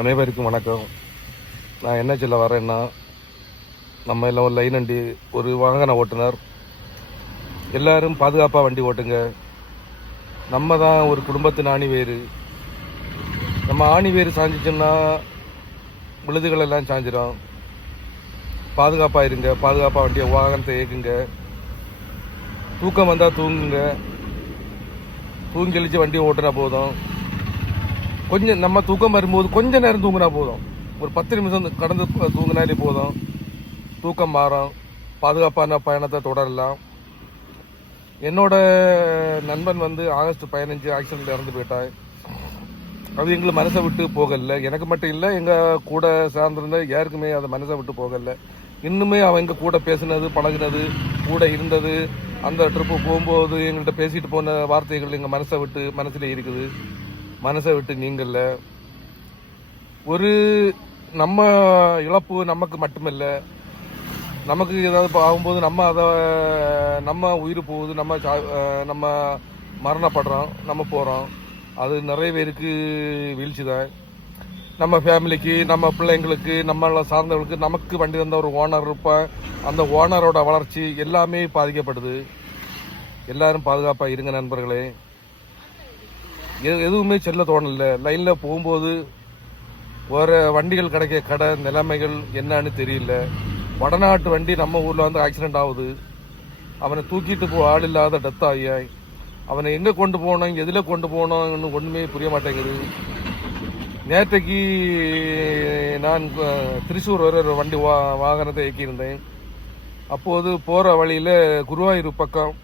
அனைவருக்கும் வணக்கம். நான் என்ன சொல்ல வரேன்னா, நம்ம எல்லாம் ஒரு லைன் வண்டி, ஒரு வாகன ஓட்டுநர், எல்லாரும் பாதுகாப்பாக வண்டி ஓட்டுங்க. நம்ம தான் ஒரு குடும்பத்தின் ஆணிவேறு. நம்ம ஆணிவேறு சாஞ்சிச்சோம்னா விழுதுகள் எல்லாம் சாஞ்சிடும். பாதுகாப்பாக இருங்க, பாதுகாப்பாக வண்டியை வாகனத்தை இயக்குங்க. தூக்கம் வந்தால் தூங்குங்க, தூங்கி கழிச்சு வண்டியை ஓட்டுனா போதும். கொஞ்சம் நம்ம தூக்கம் வரும்போது கொஞ்ச நேரம் தூங்கினா போதும். ஒரு 10 நிமிஷம் கடந்து தூங்கினாலே போதும், தூக்கம் மாறும். பாதுகாப்பான பயணத்தை தொடரலாம். என்னோட நண்பன் ஆகஸ்ட் 15 ஆக்சிடென்ட்ல இறந்து போயிட்டான். அது எங்களுக்கு மனசை விட்டு போகல. எனக்கு மட்டும் இல்லை, எங்கள் கூட சார்ந்திருந்த யாருக்குமே அதை மனசை விட்டு போகல. இன்னுமே அவன் எங்கள் கூட பேசினது, பழகினது, கூட இருந்தது, அந்த ட்ரிப்பு போகும்போது எங்கள்கிட்ட பேசிட்டு போன வார்த்தைகள் எங்கள் மனசில் இருக்குது. மனசை விட்டு நீங்கள்ல. ஒரு நம்ம இழப்பு நமக்கு மட்டுமில்ல, நமக்கு ஏதாவது ஆகும்போது நம்ம உயிர் போகுது, நம்ம மரணப்படுறோம், நம்ம போகிறோம். அது நிறைய பேருக்கு வீழ்ச்சி தான். நம்ம ஃபேமிலிக்கு, நம்ம பிள்ளைங்களுக்கு, நம்மளை சார்ந்தவர்களுக்கு, நமக்கு வண்டி தந்த ஒரு ஓனர் இருப்பான், அந்த ஓனரோட வளர்ச்சி எல்லாமே பாதிக்கப்படுது. எல்லாரும் பாதுகாப்பாக இருங்க நண்பர்களே. எதுவுமே செல்ல தோணல. லைனில் போகும்போது வேறு வண்டிகள் கிடைக்க கடை நிலைமைகள் என்னன்னு தெரியல. வடநாட்டு வண்டி நம்ம ஊரில் ஆக்சிடென்ட் ஆகுது. அவனை தூக்கிட்டு ஆள் இல்லாத டெத் ஆகி, அவனை எங்கே கொண்டு போனோம், எதில் கொண்டு போனோம்னு ஒன்றுமே புரிய மாட்டேங்குது. நேற்றைக்கு நான் திருச்சூர் வர ஒரு வண்டி வாகனத்தை இயக்கியிருந்தேன். அப்போது போகிற வழியில் குருவாயூர் பக்கம்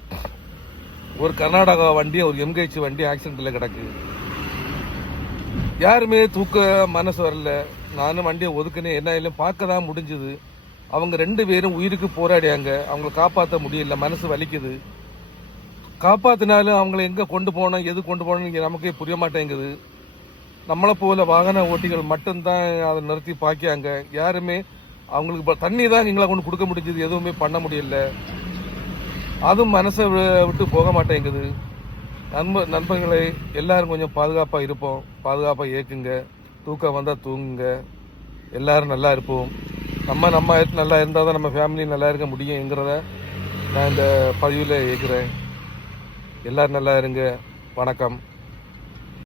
ஒரு கர்நாடகா வண்டி, ஒரு எம்கேச் வண்டி ஆக்சிடென்ட்ல கிடக்கு. யாருமே தூக்க மனசு வரல. நானும் வண்டியை ஒதுக்குனேன். என்ன இல்லை, பார்க்க தான் முடிஞ்சுது. அவங்க 2 பேரும் உயிருக்கு போராடியாங்க. அவங்களை காப்பாற்ற முடியல. மனசு வலிக்குது. காப்பாத்தினாலும் அவங்களை எங்க கொண்டு போனோம், எது கொண்டு போனோம் நமக்கே புரிய மாட்டேங்குது. நம்மளை போல வாகன ஓட்டிகள் மட்டும்தான் அதை நிறுத்தி பாக்கியாங்க. யாருமே அவங்களுக்கு தண்ணி தான் எங்களை கொண்டு கொடுக்க முடிஞ்சது, எதுவுமே பண்ண முடியல. அதுவும் மனசை விட்டு போக மாட்டேங்குது. நண்பர்களே, எல்லாரும் கொஞ்சம் பாதுகாப்பாக இருப்போம், பாதுகாப்பாக இயக்குங்க. தூக்கம் வந்தால் தூங்குங்க. எல்லாரும் நல்லா இருப்போம். நம்ம நல்லா இருந்தால் தான் நம்ம ஃபேமிலி நல்லா இருக்க முடியுங்கிறத நான் இந்த பதிவில் இயக்குறேன். எல்லாரும் நல்லா இருங்க. வணக்கம்.